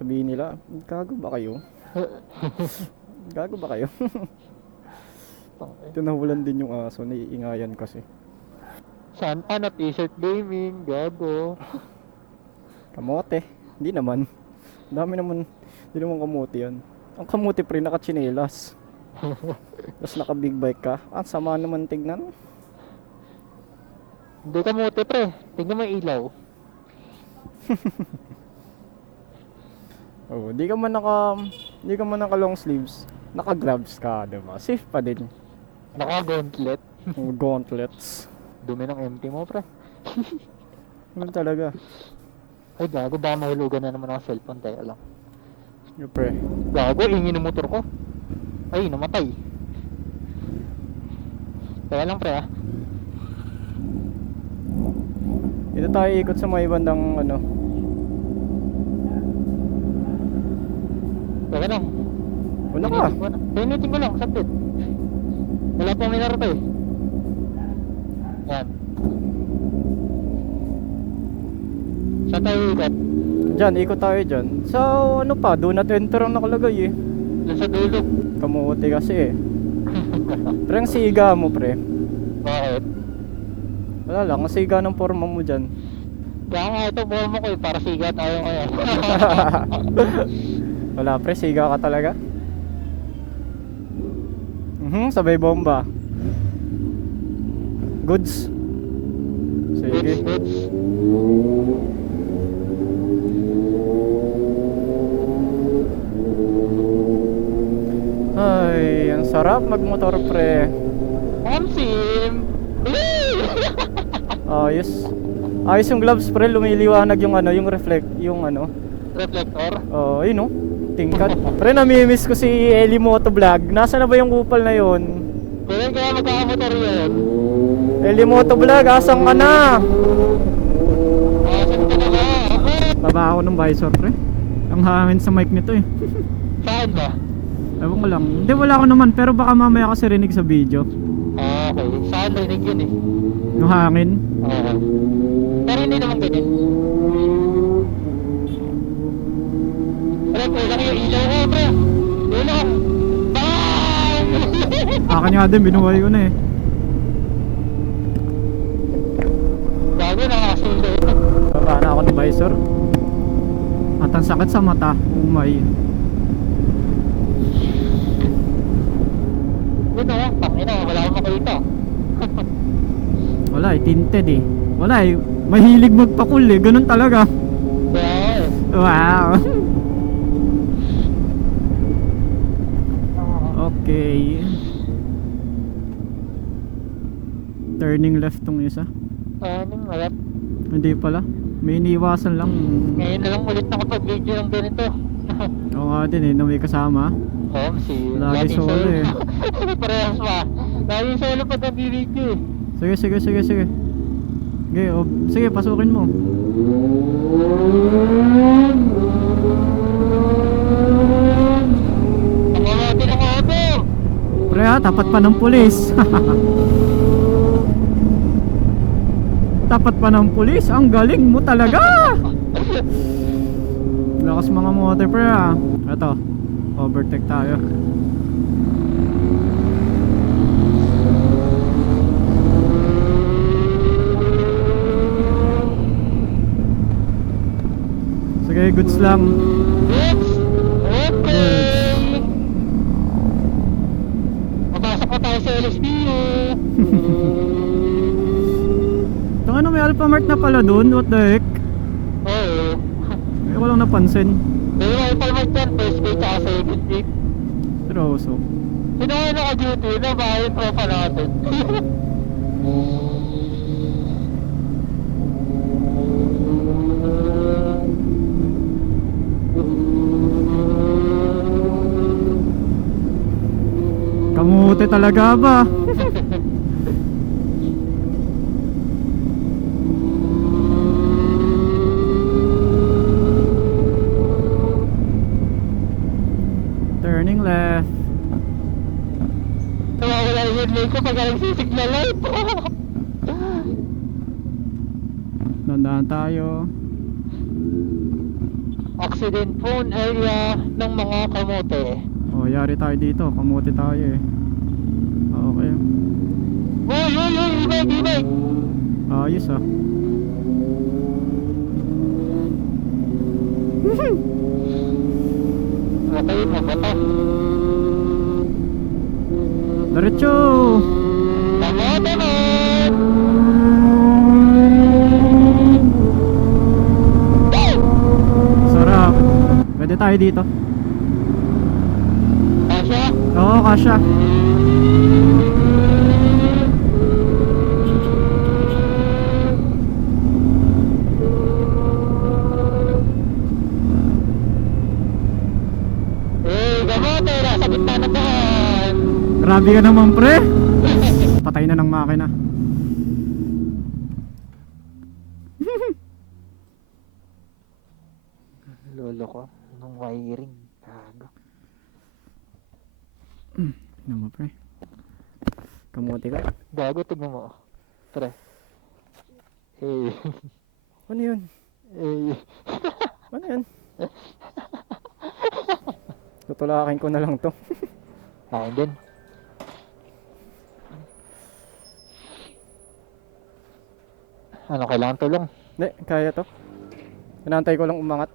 Sabihin nila, gago ba kayo? Gago ba kayo? Tinahulan din yung aso, naiingayan kasi. Saan pa na t-shirt gaming, gago. Kamote, hindi naman. Dami naman, hindi naman kamote yan. Ang kamote pre, nakachinelas. Tapos naka big bike ka. Ang sama naman tignan. Hindi ka mote pre, tingnan mo yung ilaw. Oh, di ka man naka long sleeves. Naka gloves ka, 'di ba? Safe pa din. Naka-gauntlet. Oh, gauntlets. Dumi ng empty mo pre. Ganun talaga. Ay gago, baka mahulugan na naman ang cellphone, teka lang. Yung pre. Gago, ingin ng motor ko. Ay, namatay. Teka lang pre ah. Dito tayo ikot sa may bandang ano. Teka lang. Una ka. Pinitin ko lang, sabit. Wala pang minaro pa eh. Yan. Saan tayo ikot? Diyan, ikot tayo dyan. So, ano pa, do not enter ang nakalagay eh. Doon sa dulo. Kamuti kasi eh. Pero ang siga mo pre. Bakit? Wala lang, ang siga ng forma mo dyan. Kaya nga ito, buwan mo ko eh, para siga tayo ngayon. Wala pre, siga ka talaga. Sabay bomba. Goods. Sige. Goods. Ay, ang sarap magmotor pre. Omsim! Ayos. Ayos yung gloves pre, lumiliwanag yung ano, yung yung ano. Reflector? Oh, yun oh. Tingkat. Pre, namimiss ko si Eli Moto Vlog. Nasaan na ba yung kupal na yon? Kaya magkakamotor yun. Eli Moto Vlog, asang ka na? Asan ka na ba? Baba ako ng visor pre. Ang hangin sa mic nito eh. Saan ba? Ewan ko lang. Hindi, wala ako naman. Pero baka mamaya kasi rinig sa video. Ah, okay. Saan rinig yun eh? Yung hangin. Oo. Pero hindi naman ganyan. Pre, lang yung ilaw ko, pre. Ilaw! Bang! Akin nga din, binuhay ko na eh. Gago, nakasundo ito. Baba na ako ng visor. At ang sakit sa mata. Umay. Yun o, pakina, wala akong makita. Wala eh, tinted eh. Wala eh, mahilig magpakul eh. Ganun talaga. Kaya Wow. Okay. Turning left tong isa. anong malap. Hindi pala. May iniiwasan lang. Ngayon na lang ulit nakapag-video ng ganito. Oo nga din eh, na may kasama. Oh, si Lagi solo eh. Parehas pa. Lagi solo pag nag-video eh. Sige, sige, sige, sige. Okay, sige, pasukin mo. Nakamati ng auto! Pre ha, tapat pa ng pulis. Tapat pa ng pulis. Ang galing mo talaga. Lakas mga motor pre ha. Ito, overtake tayo. Sige, goods lang. Oops! Okay! Mabasok pa tayo sa LSPO. Ito ano, may Alpha Mart na pala dun. What the heck? Oo. Hindi ko lang napansin. Pero may palmag dyan, first page tsaka second page. Seryoso. Sino kayo naka-duty na ba yung tropa natin? Kamuti talaga ba? Turning left. Nawawala yung lane ko pag nagsisignal light. Dandaan tayo. accident prone area ng mga kamote. Oh, yari tayo dito. Kamuti tayo eh. Okay. Uy, uy, uy, e-bike, e-bike! Ayos ah. Okay, mabato. Diretso! Kamote man! Sarap. Pwede tayo dito. Kasya? Oo, kasya. Kamote, nasa gitna ng daan. Grabe ka naman pre. Patay na ng makina. Lolo ko, nung wiring. Gago. Ano mo pre? Kamuti ka. Gago, tignan mo. Pre. Eh. Ano yun? Eh. Ano yun? Tutulakin ko na lang to. Ayun din. Ano, kailangan tulong? Hindi, kaya to. Inantay ko lang umangat.